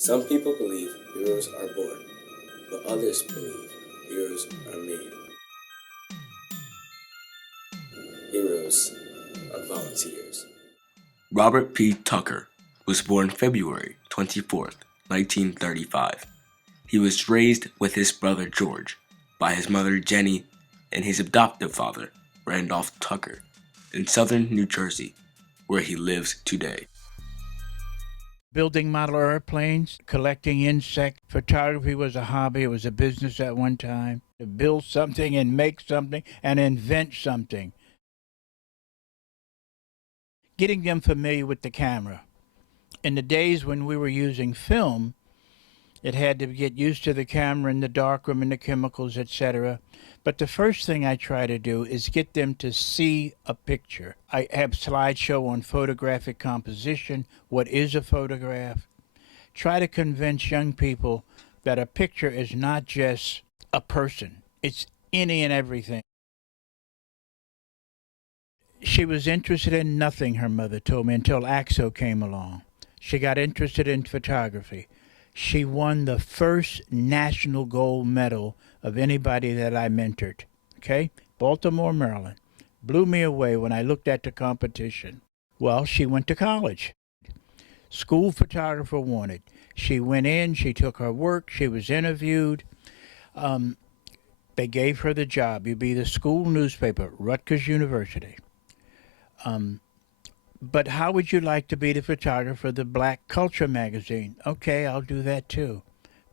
Some people believe heroes are born, but others believe heroes are made. Heroes are volunteers. Robert P. Tucker was born February 24th, 1935. He was raised with his brother George by his mother Jenny and his adoptive father, Randolph Tucker, in southern New Jersey, where he lives today. Building model airplanes, collecting insects. Photography was a hobby. It was a business at one time. To build something and make something and invent something. Getting them familiar with the camera. In the days when we were using film, it had to get used to the camera in the darkroom and the chemicals, etc. But the first thing I try to do is get them to see a picture. I have slideshow on photographic composition. What is a photograph? Try to convince young people that a picture is not just a person. It's any and everything. She was interested in nothing, her mother told me, until AXO came along. She got interested in photography. She won the first national gold medal of anybody that I mentored. Okay? Baltimore, Maryland. Blew me away when I looked at the competition. Well, she went to college. School photographer wanted. She went in, she took her work, she was interviewed. They gave her the job. You'd be the school newspaper, Rutgers University. But how would you like to be the photographer of the Black Culture magazine? Okay, I'll do that too.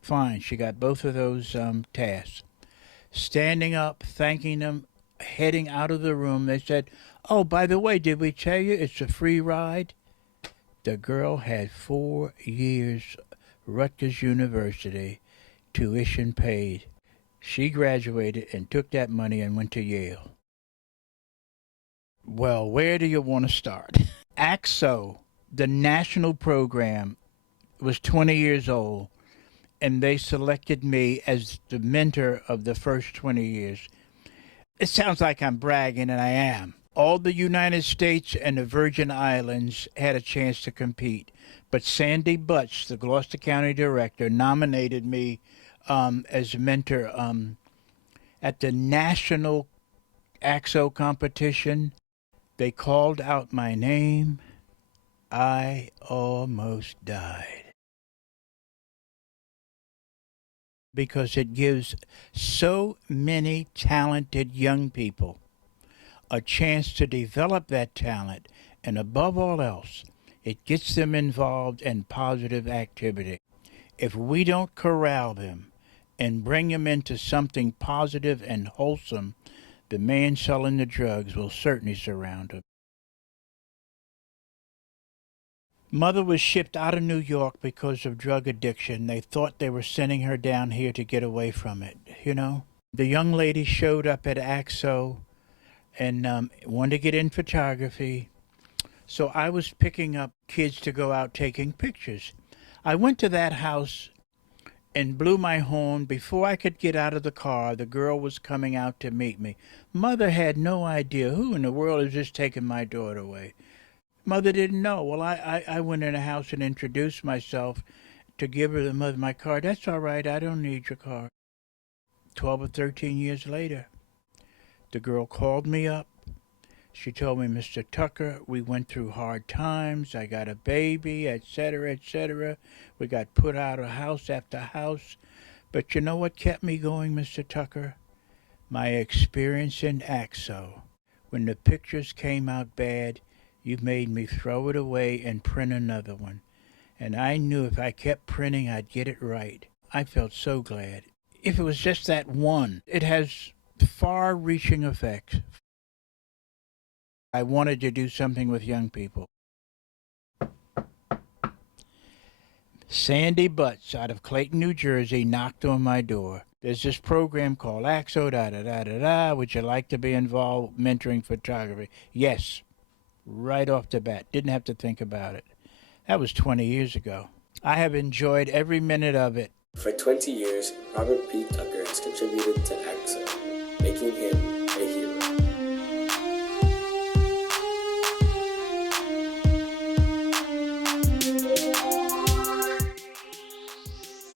Fine, she got both of those tasks. Standing up, thanking them, heading out of the room, they said, "Oh, by the way, did we tell you it's a free ride?" The girl had 4 years Rutgers University tuition paid. She graduated and took that money and went to Yale. Well, where do you want to start? AXO, the national program, was 20 years old, and they selected me as the mentor of the first 20 years. It sounds like I'm bragging, and I am. All the United States and the Virgin Islands had a chance to compete, but Sandy Butts, the Gloucester County director, nominated me as mentor at the national AXO competition. They called out my name. I almost died. Because it gives so many talented young people a chance to develop that talent, and above all else, it gets them involved in positive activity. If we don't corral them and bring them into something positive and wholesome, the man selling the drugs will certainly surround them. Mother was shipped out of New York because of drug addiction. They thought they were sending her down here to get away from it, you know? The young lady showed up at AXO and wanted to get in photography. So I was picking up kids to go out taking pictures. I went to that house and blew my horn. Before I could get out of the car, the girl was coming out to meet me. Mother had no idea who in the world is just taking my daughter away. Mother didn't know. Well, I went in the house and introduced myself to give her the mother my card. That's all right. I don't need your card. 12 or 13 years later, the girl called me up. She told me, "Mr. Tucker, we went through hard times. I got a baby, etc., etc. We got put out of house after house. But you know what kept me going, Mr. Tucker? My experience in AXO. When the pictures came out bad, you made me throw it away and print another one. And I knew if I kept printing, I'd get it right." I felt so glad. If it was just that one, it has far reaching effects. I wanted to do something with young people. Sandy Butts out of Clayton, New Jersey knocked on my door. "There's this program called AXO, da da da da da. Would you like to be involved mentoring photography?" Yes, right off the bat. Didn't have to think about it. That was 20 years ago. I have enjoyed every minute of it. For 20 years, Robert P. Tucker has contributed to AXO, making him